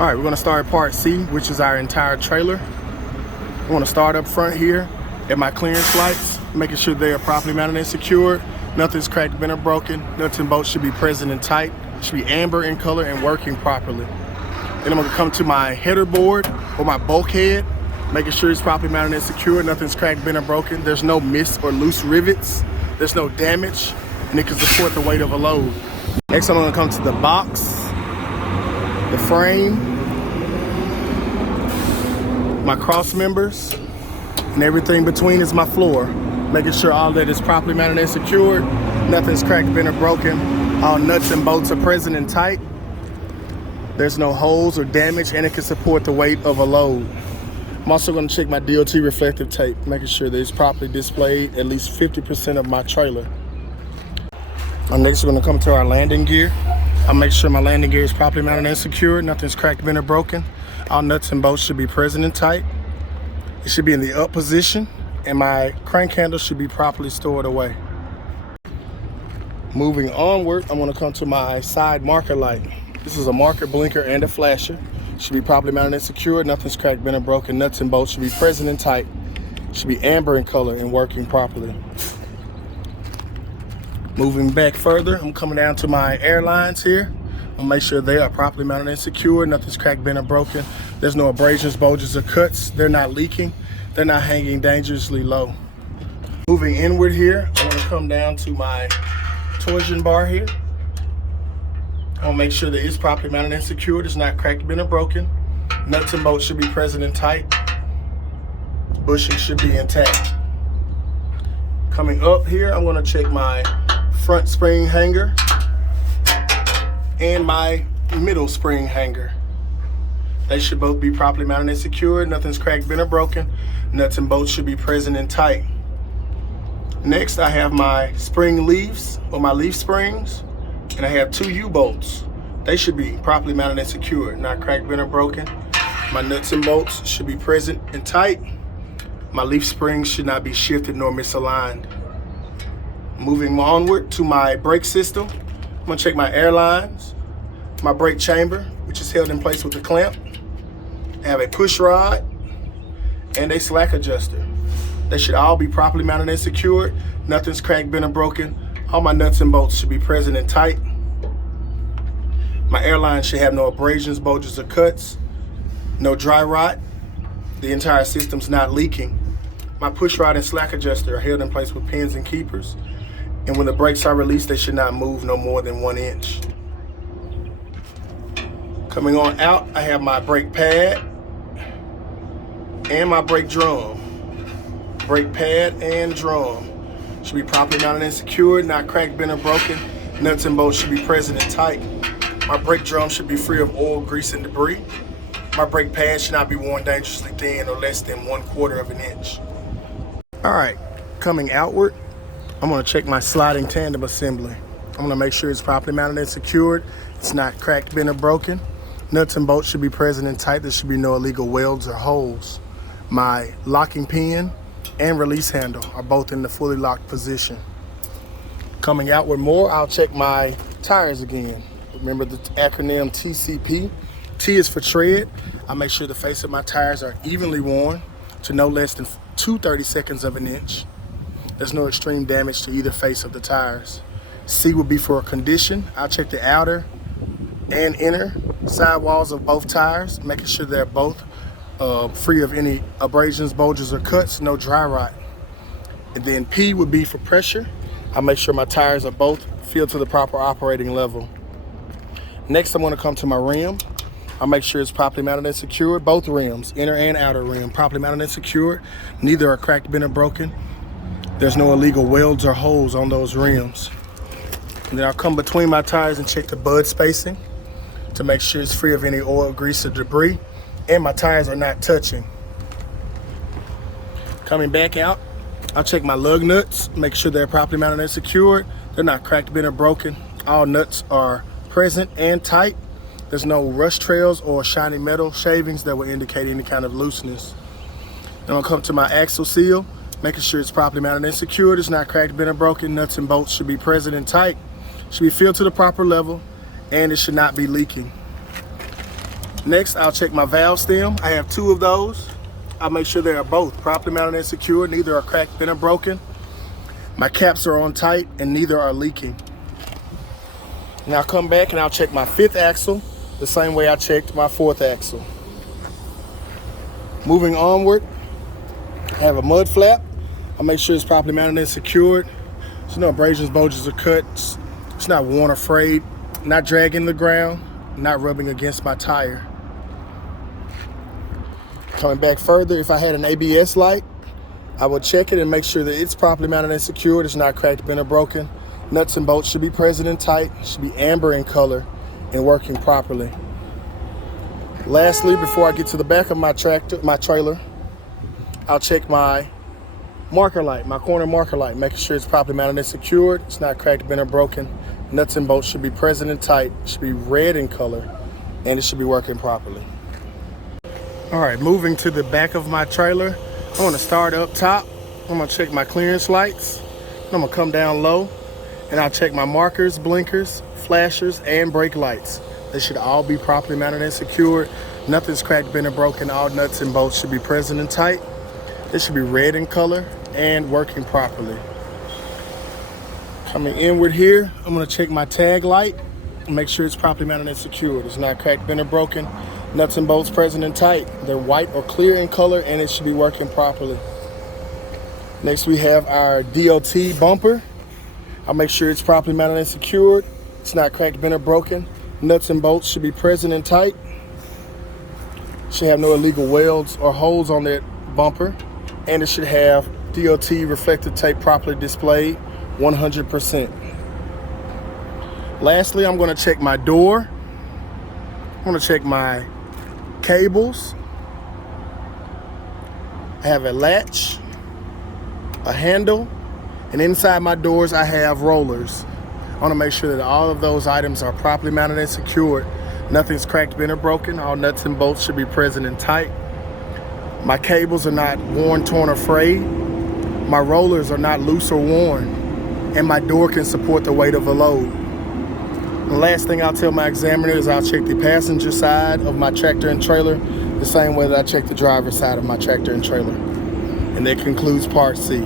All right, we're gonna start part C, which is our entire trailer. I wanna start up front here at my clearance lights, making sure they are properly mounted and secured. Nothing's cracked, bent, or broken. Nuts and bolts should be present and tight. Should be amber in color and working properly. Then I'm gonna come to my header board or my bulkhead, making sure it's properly mounted and secured. Nothing's cracked, bent, or broken. There's no missed or loose rivets. There's no damage, and it can support the weight of a load. Next, I'm gonna come to the box, the frame, my cross members, and everything between is my floor. Making sure all that is properly mounted and secured. Nothing's cracked, bent, or broken. All nuts and bolts are present and tight. There's no holes or damage, and it can support the weight of a load. I'm also going to check my DOT reflective tape, making sure that it's properly displayed at least 50% of my trailer. Next, we're going to come to our landing gear. I'll make sure my landing gear is properly mounted and secured. Nothing's cracked, bent, or broken. All nuts and bolts should be present and tight. It should be in the up position, and my crank handle should be properly stored away. Moving onward, I'm going to come to my side marker light. This is a marker, blinker, and a flasher. Should be properly mounted and secured. Nothing's cracked, bent, or broken. Nuts and bolts should be present and tight. Should be amber in color and working properly. Moving back further, I'm coming down to my airlines here. I'll make sure they are properly mounted and secured. Nothing's cracked, bent, or broken. There's no abrasions, bulges, or cuts. They're not leaking. They're not hanging dangerously low. Moving inward here, I'm going to come down to my torsion bar here. I'll make sure that it's properly mounted and secured. It's not cracked, bent, or broken. Nuts and bolts should be present and tight. Bushing should be intact. Coming up here, I'm going to check my front spring hanger and my middle spring hanger. They should both be properly mounted and secured. Nothing's cracked, bent, or broken. Nuts and bolts should be present and tight. Next, I have my spring leaves, or my leaf springs, and I have 2 U-bolts. They should be properly mounted and secured, not cracked, bent, or broken. My nuts and bolts should be present and tight. My leaf springs should not be shifted nor misaligned. Moving onward to my brake system, I'm gonna check my airlines, my brake chamber, which is held in place with a clamp. I have a push rod and a slack adjuster. They should all be properly mounted and secured. Nothing's cracked, bent, or broken. All my nuts and bolts should be present and tight. My airline should have no abrasions, bulges, or cuts. No dry rot. The entire system's not leaking. My push rod and slack adjuster are held in place with pins and keepers. And when the brakes are released, they should not move no more than 1 inch. Coming on out, I have my brake pad and my brake drum. Brake pad and drum should be properly mounted and secured, not cracked, bent, or broken. Nuts and bolts should be present and tight. My brake drum should be free of oil, grease, and debris. My brake pad should not be worn dangerously thin or less than 1/4 of an inch. All right, coming outward, I'm gonna check my sliding tandem assembly. I'm gonna make sure it's properly mounted and secured. It's not cracked, bent, or broken. Nuts and bolts should be present and tight. There should be no illegal welds or holes. My locking pin and release handle are both in the fully locked position. Coming outward more, I'll check my tires again. Remember the acronym TCP. T is for tread. I make sure the face of my tires are evenly worn to no less than 2/32 of an inch. There's no extreme damage to either face of the tires. C would be for condition. I'll check the outer and inner sidewalls of both tires, making sure they're both free of any abrasions, bulges, or cuts, no dry rot. And then P would be for pressure. I make sure my tires are both filled to the proper operating level. Next, I'm going to come to my rim. I'll make sure it's properly mounted and secured. Both rims, inner and outer rim, properly mounted and secured. Neither are cracked, bent, or broken. There's no illegal welds or holes on those rims. And then I'll come between my tires and check the bud spacing to make sure it's free of any oil, grease, or debris. And my tires are not touching. Coming back out, I'll check my lug nuts, make sure they're properly mounted and secured. They're not cracked, bent, or broken. All nuts are present and tight. There's no rust trails or shiny metal shavings that will indicate any kind of looseness. Then I'll come to my axle seal, making sure it's properly mounted and secured. It's not cracked, bent, or broken. Nuts and bolts should be present and tight. Should be filled to the proper level, and it should not be leaking. Next, I'll check my valve stem. I have 2 of those. I'll make sure they are both properly mounted and secured. Neither are cracked, bent, or broken. My caps are on tight and neither are leaking. Now I'll come back and I'll check my 5th axle the same way I checked my 4th axle. Moving onward, I have a mud flap. I'll make sure it's properly mounted and secured. There's no abrasions, bulges, or cuts. It's not worn or frayed, not dragging the ground, not rubbing against my tire. Coming back further, if I had an ABS light, I would check it and make sure that it's properly mounted and secured. It's not cracked, bent, or broken. Nuts and bolts should be present and tight, should be amber in color and working properly. Lastly, before I get to the back of my trailer, I'll check my marker light, my corner marker light, making sure it's properly mounted and secured. It's not cracked, bent, or broken. Nuts and bolts should be present and tight, should be red in color, and it should be working properly. All right, moving to the back of my trailer, I'm gonna start up top. I'm gonna check my clearance lights. I'm gonna come down low, and I'll check my markers, blinkers, flashers, and brake lights. They should all be properly mounted and secured. Nothing's cracked, bent, or broken. All nuts and bolts should be present and tight. They should be red in color and working properly. Coming inward here, I'm gonna check my tag light and make sure it's properly mounted and secured. It's not cracked, bent, or broken. Nuts and bolts present and tight. They're white or clear in color and it should be working properly. Next we have our DOT bumper. I'll make sure it's properly mounted and secured. It's not cracked, bent, or broken. Nuts and bolts should be present and tight. Should have no illegal welds or holes on that bumper. And it should have DOT reflective tape properly displayed, 100%. Lastly, I'm gonna check my door. I'm gonna check my cables. I have a latch, a handle, and inside my doors I have rollers. I wanna make sure that all of those items are properly mounted and secured. Nothing's cracked, bent, or broken. All nuts and bolts should be present and tight. My cables are not worn, torn, or frayed. My rollers are not loose or worn. And my door can support the weight of a load. The last thing I'll tell my examiner is I'll check the passenger side of my tractor and trailer the same way that I check the driver's side of my tractor and trailer. And that concludes part C.